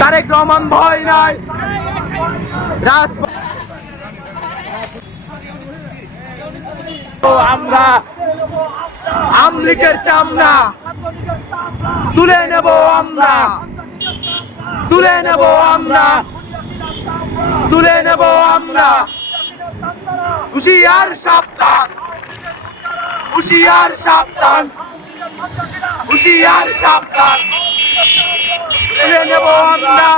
তারেক রহমান ভয় নাই। আমরা আমলিকের চামড়া তুলে নেব আমরা। তুলে নেব আমরা। তুলে নেব আমরা। হুশিয়ার সাবধান। হুশিয়ার সাবধান। হুশিয়ার সাবধান। তুলে নেব আমরা।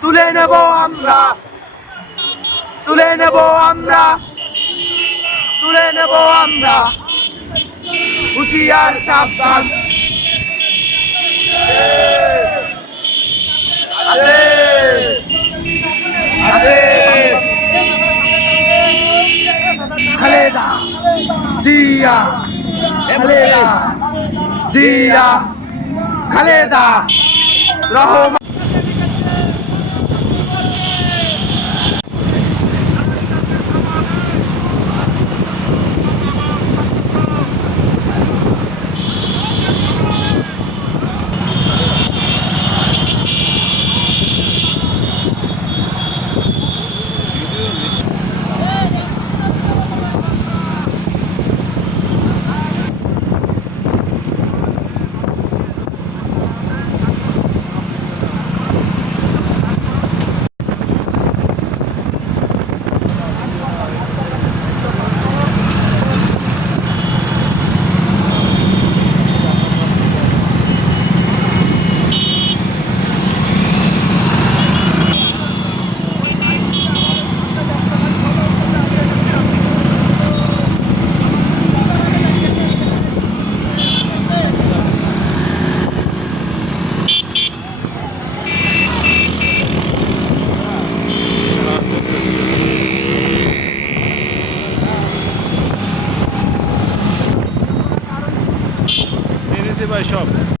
তুলে নেব আমরা। তুলে নেব আমরা। তুলে নেব আমরা। হুশিয়ার, সাবধান। আছে। আছে। খালেদা। জিয়া। খালেদা। জিয়া। খালেদা। রহমান এনেছে ভাই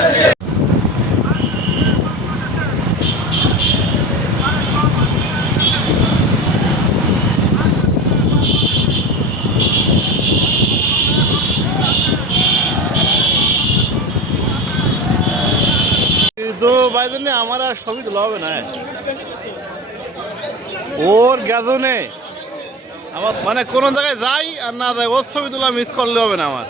তো বাইজন্য আমার আর ছবি তোলা হবে না ওর গ্যাজনে। আমার মানে কোনো জায়গায় যাই আর না যাই, ওর ছবি তোলা মিস করলে হবে না আমার।